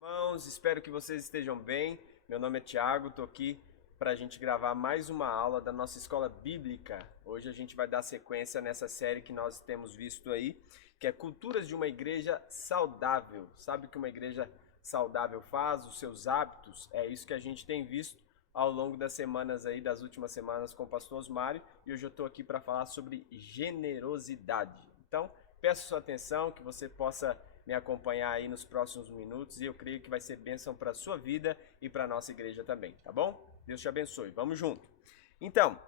Irmãos, espero que vocês estejam bem. Meu nome é Tiago, estou aqui para a gente gravar mais uma aula da nossa escola bíblica. Hoje a gente vai dar sequência nessa série que nós temos visto aí, que é Culturas de uma Igreja Saudável. Sabe o que uma igreja saudável faz? Os seus hábitos? É isso que a gente tem visto ao longo das semanas aí, das últimas semanas com o pastor Osmário, e hoje eu estou aqui para falar sobre generosidade. Então, peço sua atenção, que você possa me acompanhar aí nos próximos minutos, e eu creio que vai ser bênção para a sua vida e para a nossa igreja também, tá bom? Deus te abençoe. Vamos junto. Então,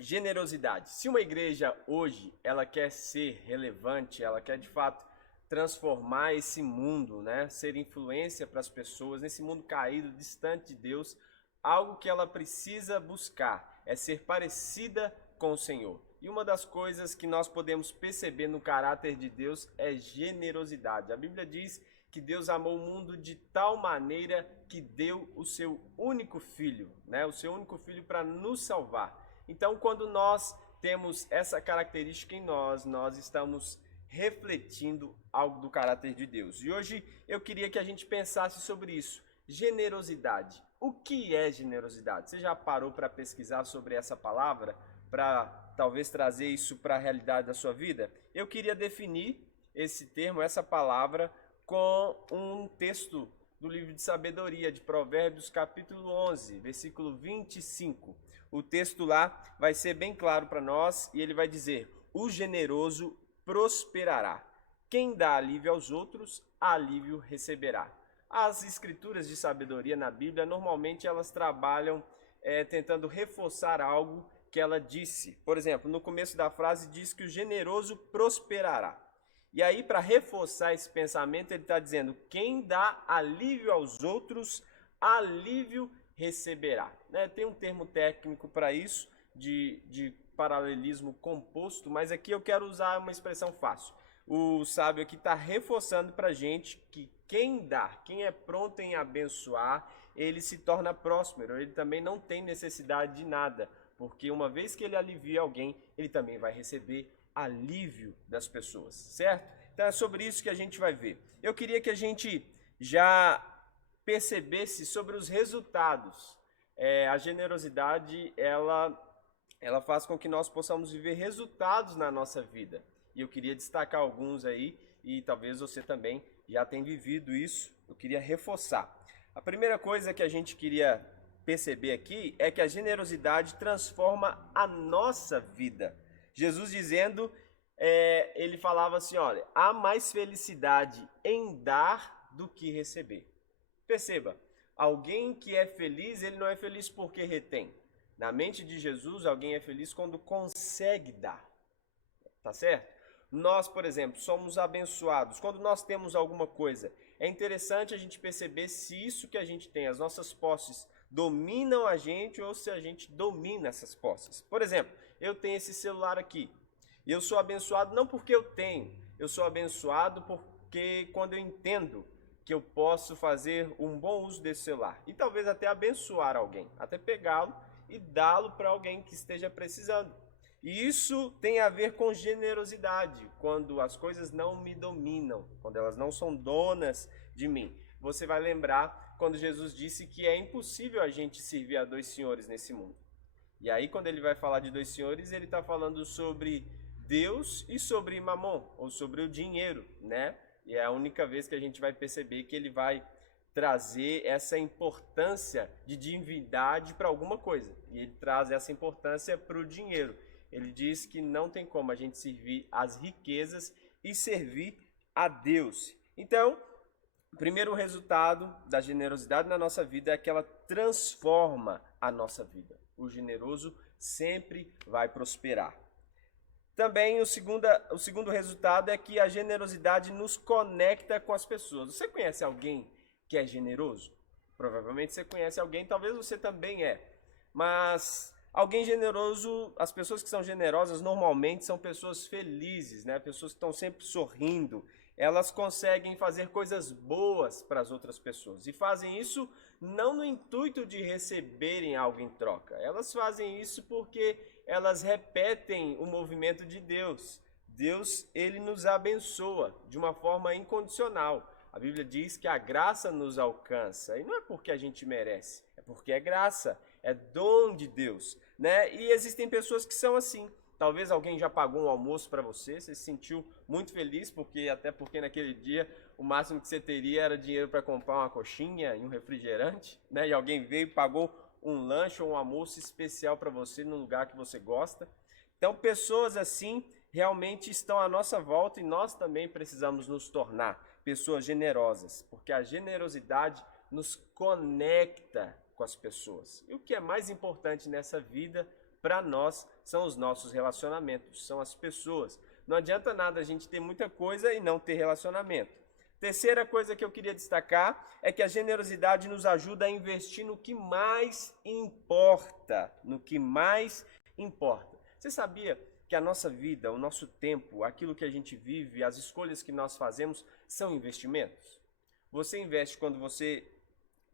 generosidade. Se uma igreja hoje, ela quer ser relevante, ela quer de fato transformar esse mundo, né? Ser influência para as pessoas, nesse mundo caído, distante de Deus, algo que ela precisa buscar é ser parecida com o Senhor. E uma das coisas que nós podemos perceber no caráter de Deus é generosidade. A Bíblia diz que Deus amou o mundo de tal maneira que deu o seu único filho, né? O seu único filho para nos salvar. Então, quando nós temos essa característica em nós estamos refletindo algo do caráter de Deus. E hoje eu queria que a gente pensasse sobre isso. Generosidade. O que é generosidade? Você já parou para pesquisar sobre essa palavra? Para talvez trazer isso para a realidade da sua vida? Eu queria definir esse termo, essa palavra, com um texto do livro de sabedoria, de Provérbios, capítulo 11, versículo 25. O texto lá vai ser bem claro para nós e ele vai dizer: o generoso prosperará. Quem dá alívio aos outros, alívio receberá. As escrituras de sabedoria na Bíblia, normalmente elas trabalham tentando reforçar algo que ela disse. Por exemplo, no começo da frase diz que o generoso prosperará. E aí, para reforçar esse pensamento, ele está dizendo: quem dá alívio aos outros, alívio receberá. Né? Tem um termo técnico para isso, de paralelismo composto, mas aqui eu quero usar uma expressão fácil. O sábio aqui está reforçando para a gente que quem dá, quem é pronto em abençoar, ele se torna próspero, ele também não tem necessidade de nada, porque uma vez que ele alivia alguém, ele também vai receber alívio das pessoas, certo? Então é sobre isso que a gente vai ver. Eu queria que a gente já percebesse sobre os resultados. A generosidade, ela faz com que nós possamos viver resultados na nossa vida. E eu queria destacar alguns aí, e talvez você também já tenha vivido isso. Eu queria reforçar. A primeira coisa que a gente queria perceber aqui é que a generosidade transforma a nossa vida. Jesus dizendo, ele falava assim, olha, há mais felicidade em dar do que receber. Perceba, alguém que é feliz, ele não é feliz porque retém. Na mente de Jesus, alguém é feliz quando consegue dar. Tá certo? Nós, por exemplo, somos abençoados. Quando nós temos alguma coisa, é interessante a gente perceber se isso que a gente tem, as nossas posses, dominam a gente ou se a gente domina essas posses. Por exemplo, eu tenho esse celular aqui. E eu sou abençoado não porque eu tenho, eu sou abençoado porque quando eu entendo que eu posso fazer um bom uso desse celular. E talvez até abençoar alguém, até pegá-lo e dá-lo para alguém que esteja precisando. E isso tem a ver com generosidade, quando as coisas não me dominam, quando elas não são donas de mim. Você vai lembrar quando Jesus disse que é impossível a gente servir a dois senhores nesse mundo. E aí, quando ele vai falar de dois senhores, ele está falando sobre Deus e sobre Mamon, ou sobre o dinheiro, né? E é a única vez que a gente vai perceber que ele vai trazer essa importância de divindade para alguma coisa. E ele traz essa importância para o dinheiro. Ele diz que não tem como a gente servir às riquezas e servir a Deus. Então, o primeiro resultado da generosidade na nossa vida é que ela transforma a nossa vida. O generoso sempre vai prosperar. Também o segundo resultado é que a generosidade nos conecta com as pessoas. Você conhece alguém que é generoso? Provavelmente você conhece alguém, talvez você também é. Mas alguém generoso, as pessoas que são generosas normalmente são pessoas felizes, né? Pessoas que estão sempre sorrindo. elas conseguem fazer coisas boas para as outras pessoas. E fazem isso não no intuito de receberem algo em troca. Elas fazem isso porque elas repetem o movimento de Deus. Deus, ele nos abençoa de uma forma incondicional. A Bíblia diz que a graça nos alcança. E não é porque a gente merece, é porque é graça, é dom de Deus, né? E existem pessoas que são assim. Talvez alguém já pagou um almoço para você, você se sentiu muito feliz, até porque naquele dia o máximo que você teria era dinheiro para comprar uma coxinha e um refrigerante, né? E alguém veio e pagou um lanche ou um almoço especial para você num lugar que você gosta. Então, pessoas assim realmente estão à nossa volta e nós também precisamos nos tornar pessoas generosas, porque a generosidade nos conecta com as pessoas. E o que é mais importante nessa vida para nós são os nossos relacionamentos, são as pessoas. Não adianta nada a gente ter muita coisa e não ter relacionamento. Terceira coisa que eu queria destacar é que a generosidade nos ajuda a investir no que mais importa, no que mais importa. Você sabia que a nossa vida, o nosso tempo, aquilo que a gente vive, as escolhas que nós fazemos são investimentos? Você investe quando você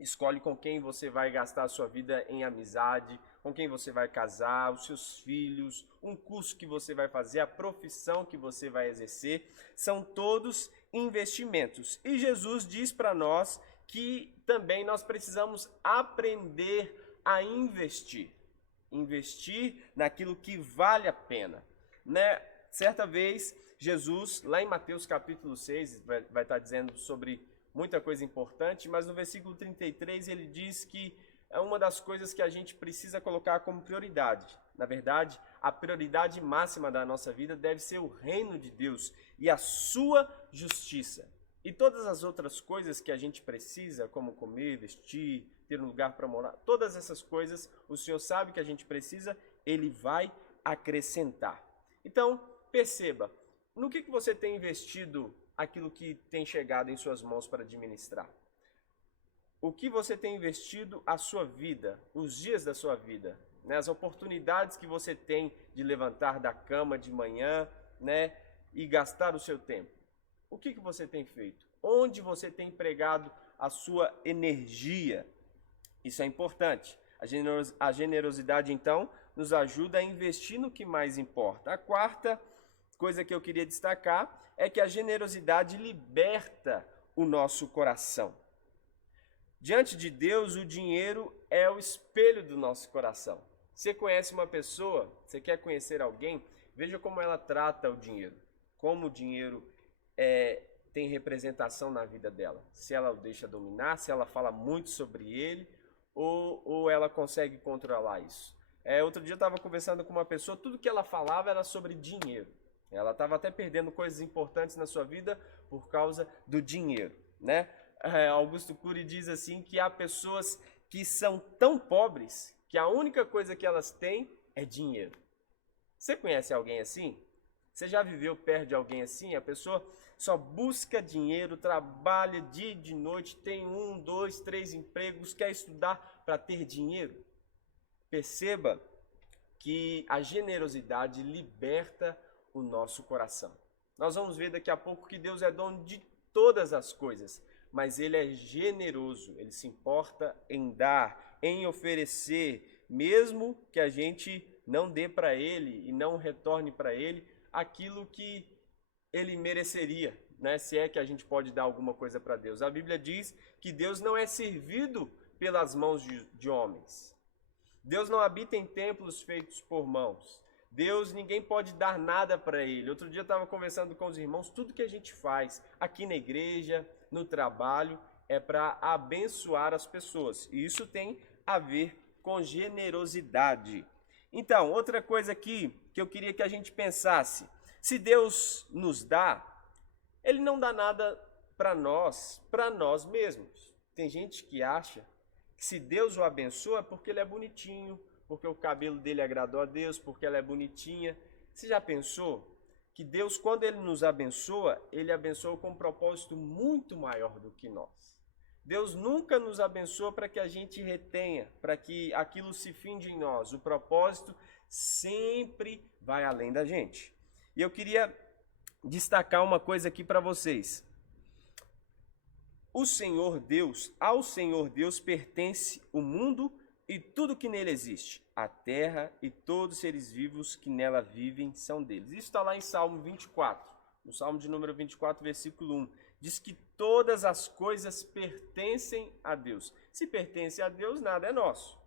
escolhe com quem você vai gastar a sua vida em amizade, com quem você vai casar, os seus filhos, um curso que você vai fazer, a profissão que você vai exercer, são todos investimentos. E Jesus diz para nós que também nós precisamos aprender a investir. Investir naquilo que vale a pena, né? Certa vez, Jesus, lá em Mateus capítulo 6, vai estar dizendo sobre muita coisa importante, mas no versículo 33 ele diz que é uma das coisas que a gente precisa colocar como prioridade. Na verdade, a prioridade máxima da nossa vida deve ser o reino de Deus e a sua justiça. E todas as outras coisas que a gente precisa, como comer, vestir, ter um lugar para morar, todas essas coisas, o Senhor sabe que a gente precisa, Ele vai acrescentar. Então, perceba, no que você tem investido aquilo que tem chegado em suas mãos para administrar? O que você tem investido a sua vida, os dias da sua vida, né? As oportunidades que você tem de levantar da cama de manhã, né? E gastar o seu tempo. O que você tem feito? Onde você tem empregado a sua energia? Isso é importante. A generosidade, então, nos ajuda a investir no que mais importa. A quarta coisa que eu queria destacar é que a generosidade liberta o nosso coração. Diante de Deus, o dinheiro é o espelho do nosso coração. Você conhece uma pessoa, você quer conhecer alguém, veja como ela trata o dinheiro. Como o dinheiro tem representação na vida dela. Se ela o deixa dominar, se ela fala muito sobre ele, ou ela consegue controlar isso. Outro dia eu estava conversando com uma pessoa, tudo que ela falava era sobre dinheiro. Ela estava até perdendo coisas importantes na sua vida por causa do dinheiro, né? Augusto Cury diz assim que há pessoas que são tão pobres que a única coisa que elas têm é dinheiro. Você conhece alguém assim? Você já viveu perto de alguém assim? A pessoa só busca dinheiro, trabalha dia e de noite, tem 1, 2, 3 empregos, quer estudar para ter dinheiro? Perceba que a generosidade liberta o nosso coração. Nós vamos ver daqui a pouco que Deus é dono de todas as coisas, mas Ele é generoso, Ele se importa em dar, em oferecer, mesmo que a gente não dê para Ele e não retorne para Ele aquilo que Ele mereceria, né? Se é que a gente pode dar alguma coisa para Deus. A Bíblia diz que Deus não é servido pelas mãos de homens. Deus não habita em templos feitos por mãos. Deus, ninguém pode dar nada para Ele. Outro dia eu estava conversando com os irmãos, tudo que a gente faz aqui na igreja, no trabalho, é para abençoar as pessoas. E isso tem a ver com generosidade. Então, outra coisa aqui que eu queria que a gente pensasse. Se Deus nos dá, Ele não dá nada para nós mesmos. Tem gente que acha que se Deus o abençoa é porque ele é bonitinho, porque o cabelo dele agradou a Deus, porque ela é bonitinha. Você já pensou que Deus, quando Ele nos abençoa, Ele abençoa com um propósito muito maior do que nós? Deus nunca nos abençoa para que a gente retenha, para que aquilo se finde em nós. O propósito sempre vai além da gente. E eu queria destacar uma coisa aqui para vocês. Ao Senhor Deus pertence o mundo e tudo que nele existe. A terra e todos os seres vivos que nela vivem são deles. Isso está lá em Salmo 24, no Salmo de número 24, versículo 1. Diz que todas as coisas pertencem a Deus. Se pertence a Deus, nada é nosso.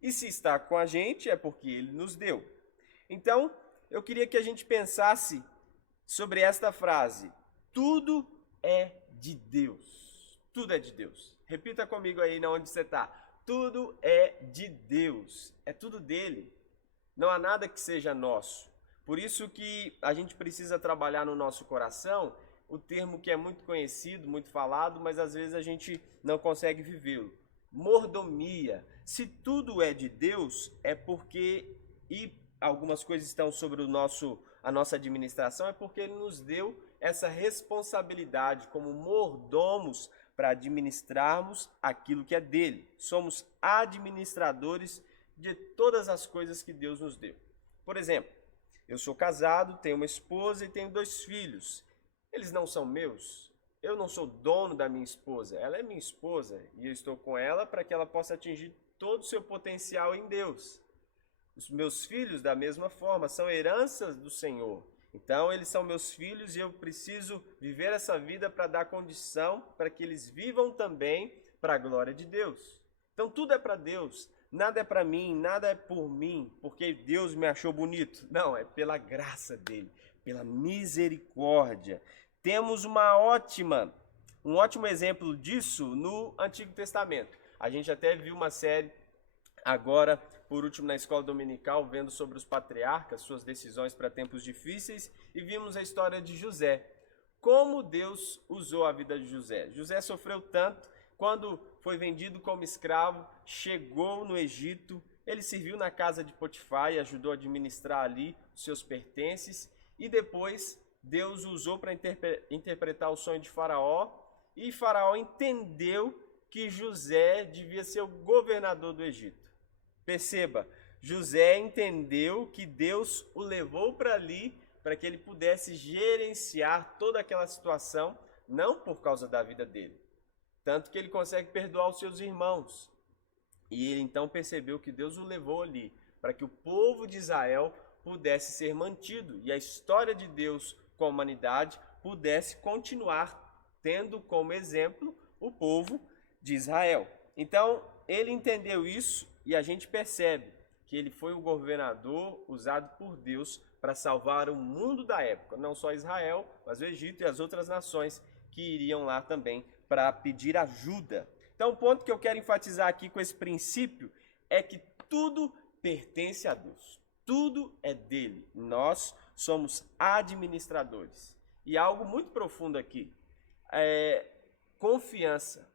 E se está com a gente, é porque Ele nos deu. Então, eu queria que a gente pensasse sobre esta frase. Tudo é de Deus. Tudo é de Deus. Repita comigo aí na onde você está. Tudo é de Deus. É tudo dele. Não há nada que seja nosso. Por isso que a gente precisa trabalhar no nosso coração o termo que é muito conhecido, muito falado, mas às vezes a gente não consegue vivê-lo. Mordomia. Se tudo é de Deus, é porque, e algumas coisas estão sobre a nossa administração, é porque Ele nos deu essa responsabilidade como mordomos para administrarmos aquilo que é dele. Somos administradores de todas as coisas que Deus nos deu. Por exemplo, eu sou casado, tenho uma esposa e tenho 2 filhos. Eles não são meus. Eu não sou dono da minha esposa. Ela é minha esposa e eu estou com ela para que ela possa atingir todo o seu potencial em Deus. Os meus filhos, da mesma forma, são heranças do Senhor. Então, eles são meus filhos e eu preciso viver essa vida para dar condição para que eles vivam também para a glória de Deus. Então, tudo é para Deus. Nada é para mim, nada é por mim, porque Deus me achou bonito. Não, é pela graça dele, pela misericórdia. Temos um ótimo exemplo disso no Antigo Testamento. A gente até viu uma série agora, por último, na escola dominical, vendo sobre os patriarcas, suas decisões para tempos difíceis, e vimos a história de José. Como Deus usou a vida de José. José sofreu tanto, quando foi vendido como escravo, chegou no Egito, ele serviu na casa de Potifar e ajudou a administrar ali os seus pertences, e depois Deus usou para interpretar o sonho de Faraó, e Faraó entendeu que José devia ser o governador do Egito. Perceba, José entendeu que Deus o levou para ali para que ele pudesse gerenciar toda aquela situação, não por causa da vida dele. Tanto que ele consegue perdoar os seus irmãos. E ele então percebeu que Deus o levou ali para que o povo de Israel pudesse ser mantido e a história de Deus com a humanidade pudesse continuar tendo como exemplo o povo de Israel. Então, ele entendeu isso e a gente percebe que ele foi o governador usado por Deus para salvar o mundo da época, não só Israel, mas o Egito e as outras nações que iriam lá também para pedir ajuda. Então, o ponto que eu quero enfatizar aqui com esse princípio é que tudo pertence a Deus, tudo é dele, nós somos administradores. E algo muito profundo aqui é confiança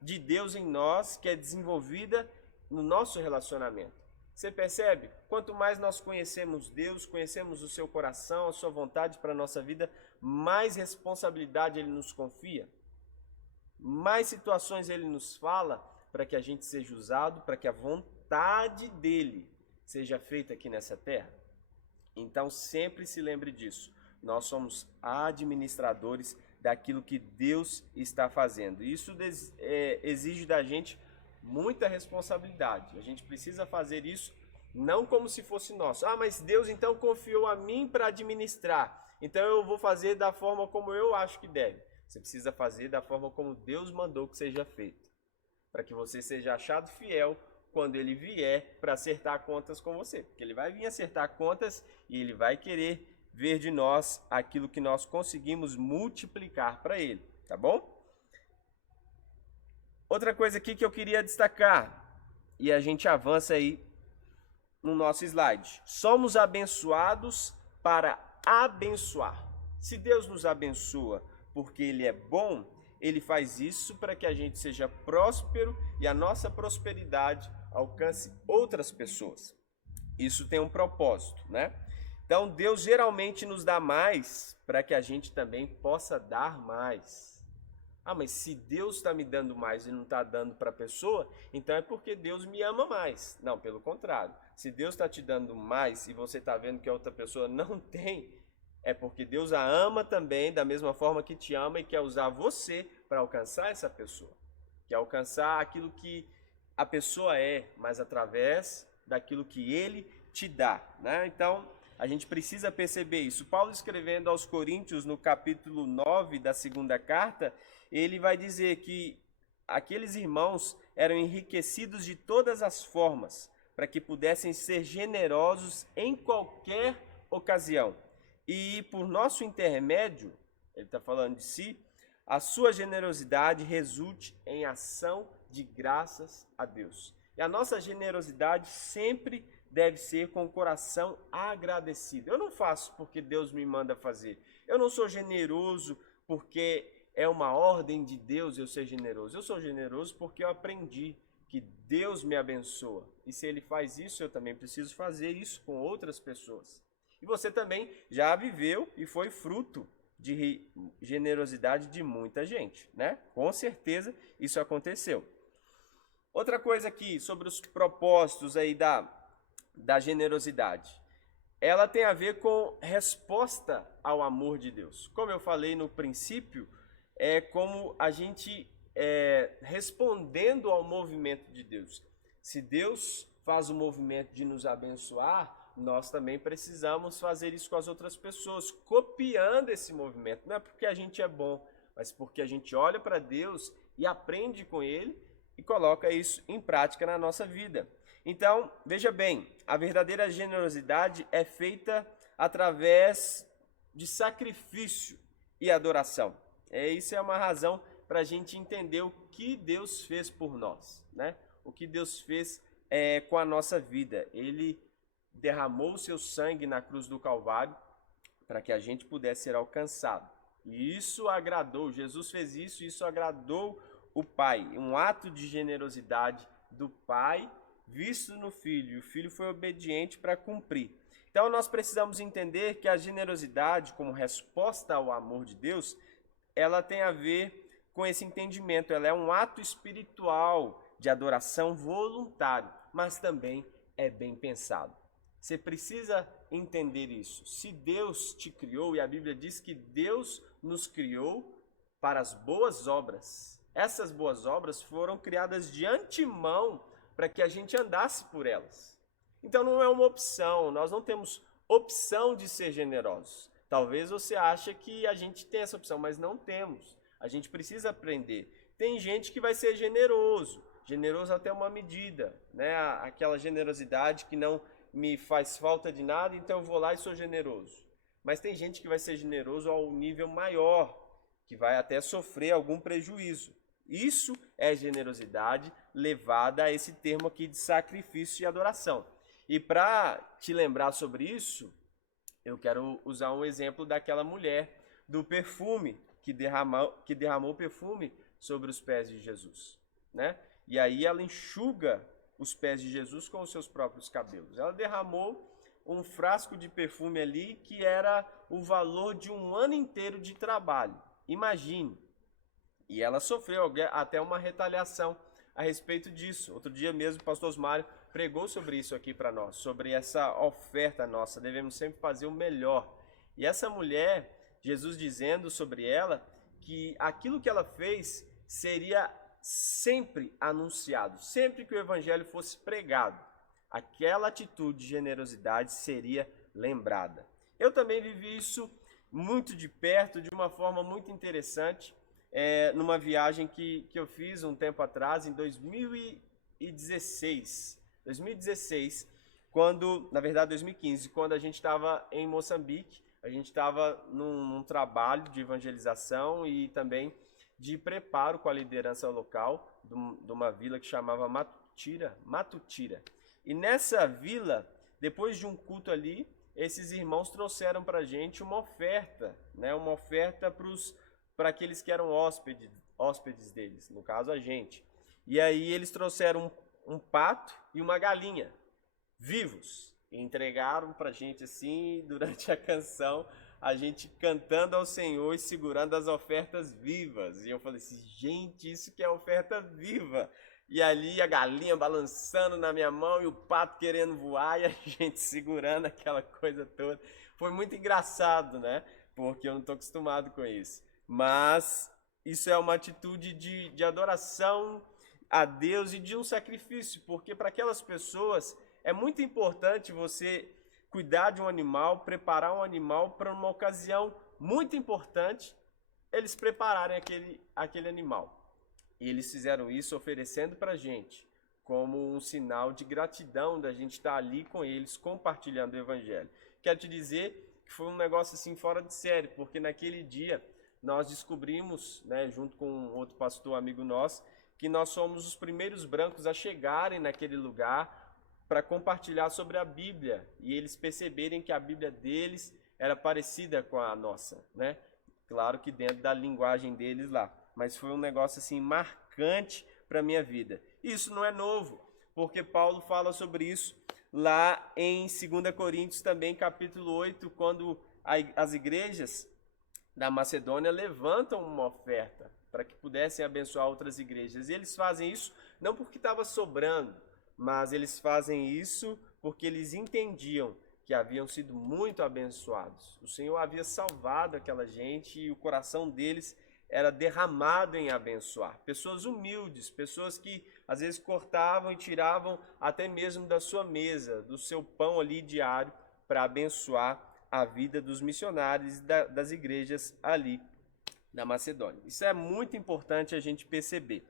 de Deus em nós, que é desenvolvida no nosso relacionamento. Você percebe? Quanto mais nós conhecemos Deus, conhecemos o seu coração, a sua vontade para a nossa vida, mais responsabilidade Ele nos confia, mais situações Ele nos fala para que a gente seja usado, para que a vontade dEle seja feita aqui nessa terra. Então sempre se lembre disso. Nós somos administradores daquilo que Deus está fazendo. Isso exige da gente muita responsabilidade. A gente precisa fazer isso não como se fosse nosso. Ah, mas Deus então confiou a mim para administrar. Então eu vou fazer da forma como eu acho que deve. Você precisa fazer da forma como Deus mandou que seja feito. Para que você seja achado fiel quando Ele vier para acertar contas com você. Porque Ele vai vir acertar contas e Ele vai querer ver de nós aquilo que nós conseguimos multiplicar para Ele. Tá bom? Outra coisa aqui que eu queria destacar, e a gente avança aí no nosso slide. Somos abençoados para abençoar. Se Deus nos abençoa porque Ele é bom, Ele faz isso para que a gente seja próspero e a nossa prosperidade alcance outras pessoas. Isso tem um propósito, né? Então, Deus geralmente nos dá mais para que a gente também possa dar mais. Ah, mas se Deus está me dando mais e não está dando para a pessoa, então é porque Deus me ama mais. Não, pelo contrário. Se Deus está te dando mais e você está vendo que a outra pessoa não tem, é porque Deus a ama também, da mesma forma que te ama e quer usar você para alcançar essa pessoa. Quer alcançar aquilo que a pessoa é, mas através daquilo que ele te dá, né? Então, a gente precisa perceber isso. Paulo, escrevendo aos Coríntios, no capítulo 9 da segunda carta, ele vai dizer que aqueles irmãos eram enriquecidos de todas as formas, para que pudessem ser generosos em qualquer ocasião. E por nosso intermédio, ele está falando de si, a sua generosidade resulte em ação de graças a Deus. E a nossa generosidade sempre deve ser com o coração agradecido. Eu não faço porque Deus me manda fazer. Eu não sou generoso porque é uma ordem de Deus eu ser generoso. Eu sou generoso porque eu aprendi que Deus me abençoa. E se Ele faz isso, eu também preciso fazer isso com outras pessoas. E você também já viveu e foi fruto de generosidade de muita gente, né? Com certeza isso aconteceu. Outra coisa aqui sobre os propósitos aí da generosidade. Ela tem a ver com resposta ao amor de Deus. Como eu falei no princípio, é como a gente respondendo ao movimento de Deus. Se Deus faz o movimento de nos abençoar, nós também precisamos fazer isso com as outras pessoas, copiando esse movimento. Não é porque a gente é bom, mas porque a gente olha para Deus e aprende com Ele e coloca isso em prática na nossa vida. Então, veja bem, a verdadeira generosidade é feita através de sacrifício e adoração. Isso é uma razão para a gente entender o que Deus fez por nós, né? O que Deus fez com a nossa vida. Ele derramou o seu sangue na cruz do Calvário para que a gente pudesse ser alcançado. E isso agradou, Jesus fez isso, e isso agradou o Pai. Um ato de generosidade do Pai visto no Filho, e o Filho foi obediente para cumprir. Então nós precisamos entender que a generosidade, como resposta ao amor de Deus, ela tem a ver com esse entendimento. Ela é um ato espiritual de adoração voluntário, mas também é bem pensado. Você precisa entender isso. Se Deus te criou, e a Bíblia diz que Deus nos criou para as boas obras. Essas boas obras foram criadas de antemão para que a gente andasse por elas. Então não é uma opção, nós não temos opção de ser generosos. Talvez você ache que a gente tem essa opção, mas não temos. A gente precisa aprender. Tem gente que vai ser generoso até uma medida, né? Aquela generosidade que não me faz falta de nada, então eu vou lá e sou generoso. Mas tem gente que vai ser generoso ao nível maior, que vai até sofrer algum prejuízo. Isso é generosidade levada a esse termo aqui de sacrifício e adoração. E para te lembrar sobre isso, eu quero usar um exemplo daquela mulher do perfume que derramou perfume sobre os pés de Jesus, né? E aí ela enxuga os pés de Jesus com os seus próprios cabelos. Ela derramou um frasco de perfume ali que era o valor de um ano inteiro de trabalho. Imagine. E ela sofreu até uma retaliação a respeito disso. Outro dia mesmo o pastor Osmário pregou sobre isso aqui para nós, sobre essa oferta nossa. Devemos sempre fazer o melhor. E essa mulher, Jesus dizendo sobre ela que aquilo que ela fez seria sempre anunciado, sempre que o evangelho fosse pregado, aquela atitude de generosidade seria lembrada. Eu também vivi isso muito de perto, de uma forma muito interessante, numa viagem que eu fiz um tempo atrás, em 2016, quando, na verdade 2015, quando a gente estava em Moçambique. A gente estava num trabalho de evangelização e também de preparo com a liderança local de uma vila que chamava Matutira. E nessa vila, depois de um culto ali, esses irmãos trouxeram para a gente uma oferta, né? Uma oferta para aqueles que eram hóspedes deles, no caso a gente. E aí eles trouxeram um pato e uma galinha, vivos. E entregaram pra gente assim, durante a canção, a gente cantando ao Senhor e segurando as ofertas vivas. E eu falei assim, gente, isso que é oferta viva. E ali a galinha balançando na minha mão e o pato querendo voar e a gente segurando aquela coisa toda. Foi muito engraçado, né? Porque eu não estou acostumado com isso. Mas isso é uma atitude de adoração a Deus e de um sacrifício, porque para aquelas pessoas é muito importante você cuidar de um animal, preparar um animal para uma ocasião muito importante, eles prepararem aquele animal. E eles fizeram isso oferecendo para a gente, como um sinal de gratidão da gente estar ali com eles, compartilhando o Evangelho. Quero te dizer que foi um negócio assim fora de série, porque naquele dia nós descobrimos, né, junto com outro pastor amigo nosso, que nós somos os primeiros brancos a chegarem naquele lugar para compartilhar sobre a Bíblia e eles perceberem que a Bíblia deles era parecida com a nossa, né? Claro que dentro da linguagem deles lá, mas foi um negócio assim marcante para a minha vida. Isso não é novo, porque Paulo fala sobre isso lá em 2 Coríntios também, capítulo 8, quando as igrejas da Macedônia levantam uma oferta para que pudessem abençoar outras igrejas. E eles fazem isso não porque estava sobrando, mas eles fazem isso porque eles entendiam que haviam sido muito abençoados. O Senhor havia salvado aquela gente e o coração deles era derramado em abençoar. Pessoas humildes, pessoas que às vezes cortavam e tiravam até mesmo da sua mesa, do seu pão ali diário, para abençoar a vida dos missionários e das igrejas ali da Macedônia. Isso é muito importante a gente perceber.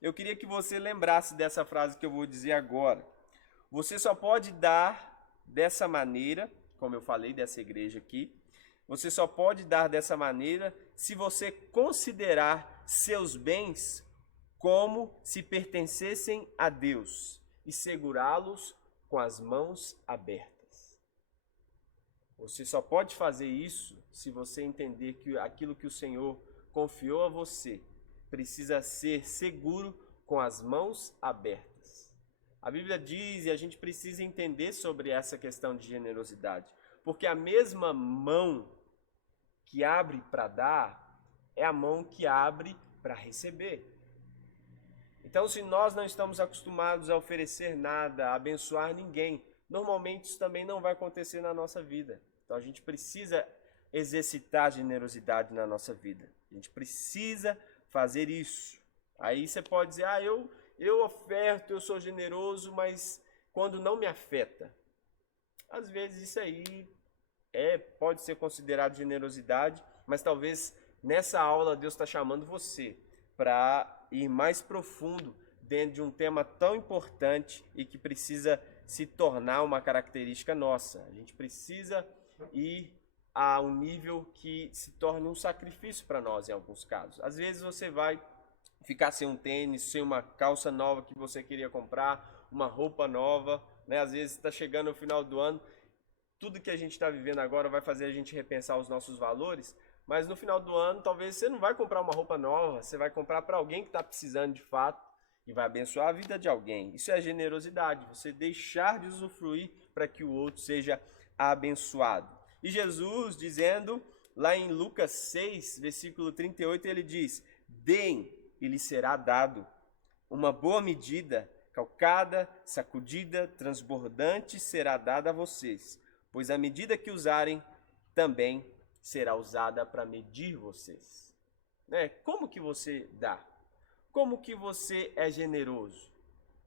Eu queria que você lembrasse dessa frase que eu vou dizer agora. Você só pode dar dessa maneira, como eu falei dessa igreja aqui, você só pode dar dessa maneira se você considerar seus bens como se pertencessem a Deus e segurá-los com as mãos abertas. Você só pode fazer isso se você entender que aquilo que o Senhor confiou a você precisa ser seguro com as mãos abertas. A Bíblia diz, e a gente precisa entender sobre essa questão de generosidade, porque a mesma mão que abre para dar é a mão que abre para receber. Então, se nós não estamos acostumados a oferecer nada, a abençoar ninguém, normalmente isso também não vai acontecer na nossa vida. Então a gente precisa exercitar a generosidade na nossa vida. A gente precisa fazer isso. Aí você pode dizer, eu oferto, eu sou generoso, mas quando não me afeta. Às vezes isso aí pode ser considerado generosidade, mas talvez nessa aula Deus está chamando você para ir mais profundo dentro de um tema tão importante e que precisa se tornar uma característica nossa. A gente precisa ir a um nível que se torne um sacrifício para nós em alguns casos. Às vezes você vai ficar sem um tênis, sem uma calça nova que você queria comprar, uma roupa nova, né? Às vezes está chegando o final do ano, tudo que a gente está vivendo agora vai fazer a gente repensar os nossos valores, mas no final do ano talvez você não vai comprar uma roupa nova, você vai comprar para alguém que está precisando de fato e vai abençoar a vida de alguém. Isso é generosidade, você deixar de usufruir para que o outro seja abençoado. E Jesus dizendo lá em Lucas 6, versículo 38, ele diz: deem e lhe será dado uma boa medida, calcada, sacudida, transbordante será dada a vocês, pois a medida que usarem também será usada para medir vocês. Né? Como que você dá? Como que você é generoso?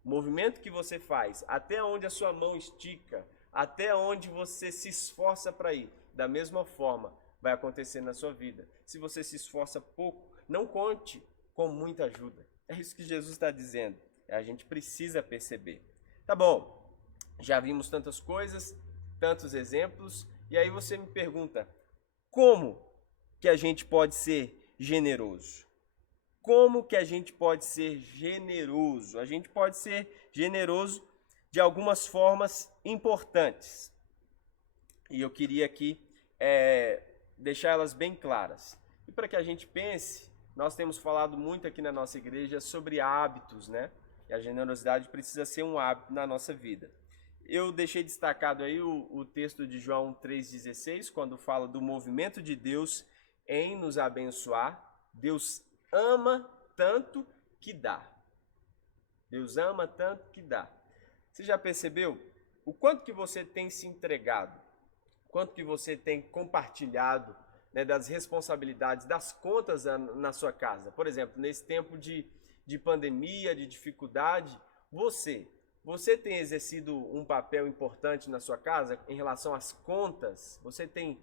O movimento que você faz, até onde a sua mão estica, até onde você se esforça para ir, da mesma forma vai acontecer na sua vida. Se você se esforça pouco, não conte com muita ajuda. É isso que Jesus está dizendo. A gente precisa perceber. Tá bom, já vimos tantas coisas, tantos exemplos, e aí você me pergunta, como que a gente pode ser generoso? Como que a gente pode ser generoso? A gente pode ser generoso de algumas formas importantes. E eu queria aqui deixar elas bem claras. E para que a gente pense, nós temos falado muito aqui na nossa igreja sobre hábitos, né? E a generosidade precisa ser um hábito na nossa vida. eu deixei destacado aí o texto de João 3,16, quando fala do movimento de Deus em nos abençoar. Deus ama tanto que dá. Deus ama tanto que dá. Você já percebeu o quanto que você tem se entregado? O quanto que você tem compartilhado, né, das responsabilidades, das contas na sua casa? Por exemplo, nesse tempo de pandemia, de dificuldade, você tem exercido um papel importante na sua casa em relação às contas? Você tem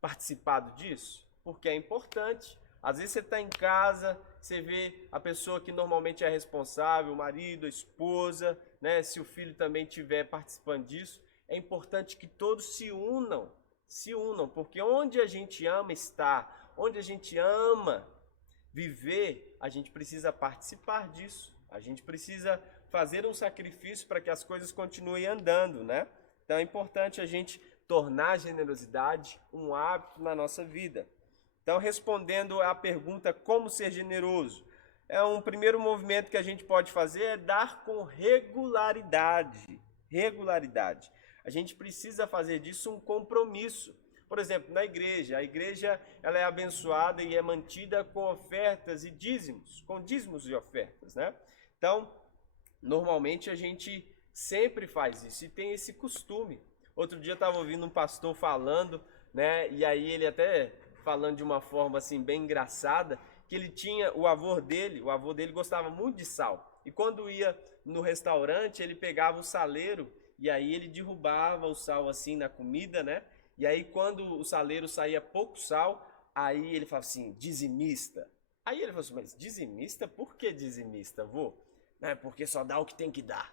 participado disso? Porque é importante. Às vezes você está em casa, você vê a pessoa que normalmente é responsável, o marido, a esposa, né? Se o filho também estiver participando disso, é importante que todos se unam, porque onde a gente ama estar, onde a gente ama viver, a gente precisa participar disso. A gente precisa fazer um sacrifício para que as coisas continuem andando, né? Então é importante a gente tornar a generosidade um hábito na nossa vida. Então, respondendo à pergunta como ser generoso, um primeiro movimento que a gente pode fazer é dar com regularidade. Regularidade. A gente precisa fazer disso um compromisso. Por exemplo, na igreja, a igreja ela é abençoada e é mantida com ofertas e dízimos, com dízimos e ofertas, né? Então, normalmente a gente sempre faz isso e tem esse costume. Outro dia eu estava ouvindo um pastor falando, né? E aí ele até falando de uma forma assim bem engraçada, que ele tinha o avô dele gostava muito de sal. E quando ia no restaurante, ele pegava o saleiro e aí ele derrubava o sal assim na comida, né? E aí quando o saleiro saía pouco sal, aí ele falava assim, dizimista. Aí ele falou assim, mas dizimista? Por que dizimista, vô? Não, porque só dá o que tem que dar.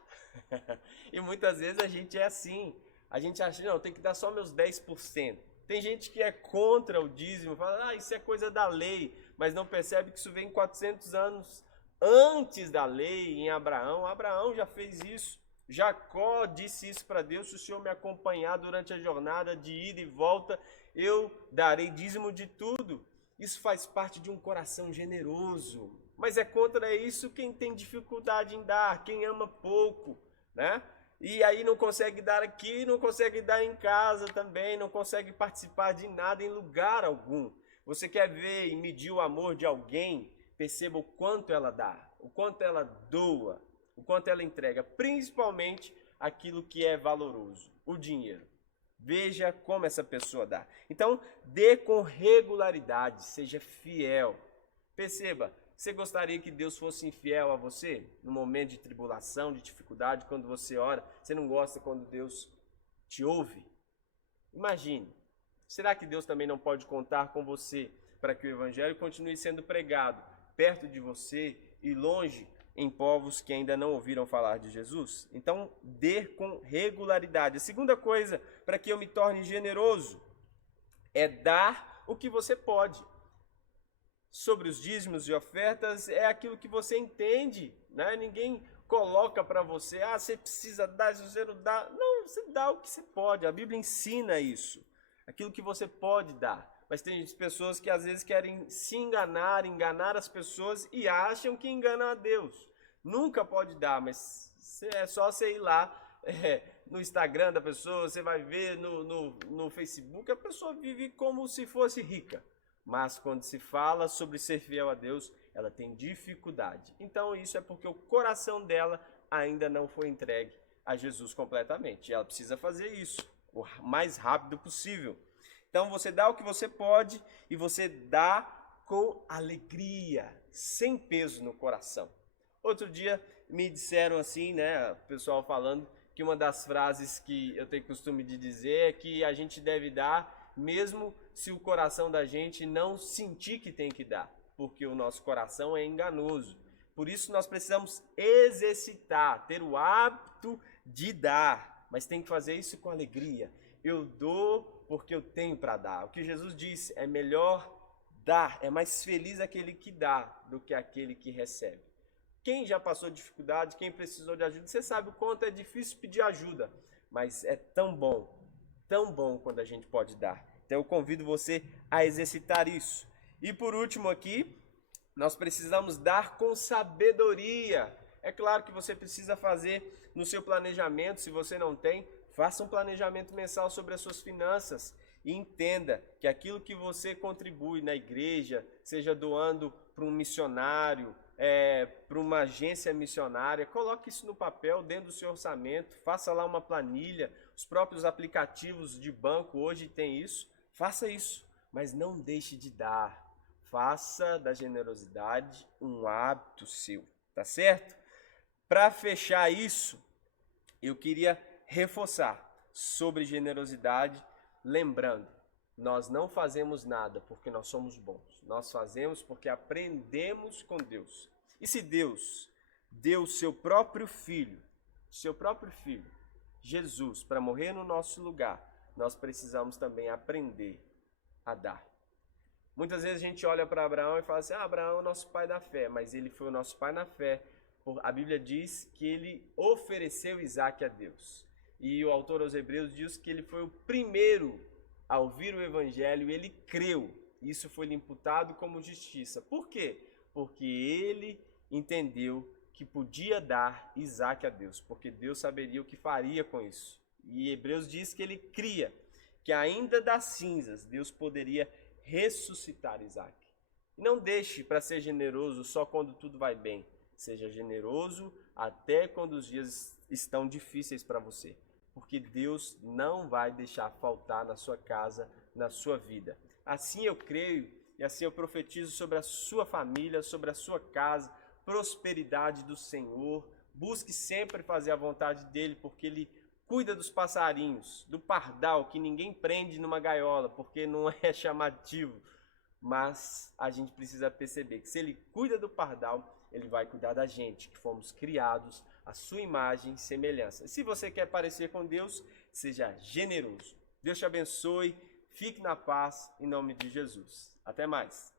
E muitas vezes a gente é assim. A gente acha, não, tem que dar só meus 10%. Tem gente que é contra o dízimo, fala, isso é coisa da lei, mas não percebe que isso vem 400 anos antes da lei, em Abraão. Abraão já fez isso. Jacó disse isso para Deus, se o Senhor me acompanhar durante a jornada de ida e volta, eu darei dízimo de tudo. Isso faz parte de um coração generoso. Mas é contra isso quem tem dificuldade em dar, quem ama pouco, né? E aí não consegue dar aqui, não consegue dar em casa também, não consegue participar de nada em lugar algum. Você quer ver e medir o amor de alguém? Perceba o quanto ela dá, o quanto ela doa, o quanto ela entrega, principalmente aquilo que é valoroso, o dinheiro. Veja como essa pessoa dá. Então, dê com regularidade, seja fiel. Perceba, você gostaria que Deus fosse infiel a você? No momento de tribulação, de dificuldade, quando você ora, você não gosta quando Deus te ouve? Imagine, será que Deus também não pode contar com você para que o Evangelho continue sendo pregado perto de você e longe em povos que ainda não ouviram falar de Jesus? Então, dê com regularidade. A segunda coisa para que eu me torne generoso é dar o que você pode. Sobre os dízimos e ofertas, é aquilo que você entende, né? Ninguém coloca para você, você precisa dar, se você não dá. Não, você dá o que você pode, a Bíblia ensina isso, aquilo que você pode dar. Mas tem pessoas que às vezes querem se enganar as pessoas e acham que enganam a Deus. Nunca pode dar, mas é só você ir lá no Instagram da pessoa, você vai ver no Facebook, a pessoa vive como se fosse rica. Mas quando se fala sobre ser fiel a Deus, ela tem dificuldade. Então isso é porque o coração dela ainda não foi entregue a Jesus completamente. E ela precisa fazer isso o mais rápido possível. Então você dá o que você pode e você dá com alegria, sem peso no coração. Outro dia me disseram assim, né, o pessoal falando que uma das frases que eu tenho costume de dizer é que a gente deve dar mesmo se o coração da gente não sentir que tem que dar, porque o nosso coração é enganoso. Por isso nós precisamos exercitar, ter o hábito de dar, mas tem que fazer isso com alegria. Eu dou porque eu tenho para dar. O que Jesus disse, é melhor dar, é mais feliz aquele que dá do que aquele que recebe. Quem já passou dificuldade, quem precisou de ajuda, você sabe o quanto é difícil pedir ajuda, mas é tão bom quando a gente pode dar. Então eu convido você a exercitar isso. E por último aqui, nós precisamos dar com sabedoria. É claro que você precisa fazer no seu planejamento, se você não tem, faça um planejamento mensal sobre as suas finanças e entenda que aquilo que você contribui na igreja, seja doando para um missionário, para uma agência missionária, coloque isso no papel dentro do seu orçamento, faça lá uma planilha, os próprios aplicativos de banco hoje têm isso, faça isso, mas não deixe de dar, faça da generosidade um hábito seu, tá certo? Para fechar isso, eu queria reforçar sobre generosidade, lembrando, nós não fazemos nada porque nós somos bons, nós fazemos porque aprendemos com Deus. E se Deus deu o seu próprio filho, Jesus, para morrer no nosso lugar, nós precisamos também aprender a dar. Muitas vezes a gente olha para Abraão e fala assim, Abraão é o nosso pai da fé, mas ele foi o nosso pai na fé. A Bíblia diz que ele ofereceu Isaac a Deus. E o autor aos Hebreus diz que ele foi o primeiro a ouvir o evangelho e ele creu. Isso foi lhe imputado como justiça. Por quê? Porque ele entendeu que podia dar Isaac a Deus, porque Deus saberia o que faria com isso. E Hebreus diz que ele cria que ainda das cinzas Deus poderia ressuscitar Isaac. E não deixe para ser generoso só quando tudo vai bem. Seja generoso até quando os dias estão difíceis para você. Porque Deus não vai deixar faltar na sua casa, na sua vida. Assim eu creio e assim eu profetizo sobre a sua família, sobre a sua casa, prosperidade do Senhor. Busque sempre fazer a vontade dele, porque ele cuida dos passarinhos, do pardal, que ninguém prende numa gaiola, porque não é chamativo. Mas a gente precisa perceber que se ele cuida do pardal, ele vai cuidar da gente, que fomos criados à sua imagem e semelhança. E se você quer parecer com Deus, seja generoso. Deus te abençoe, fique na paz, em nome de Jesus. Até mais.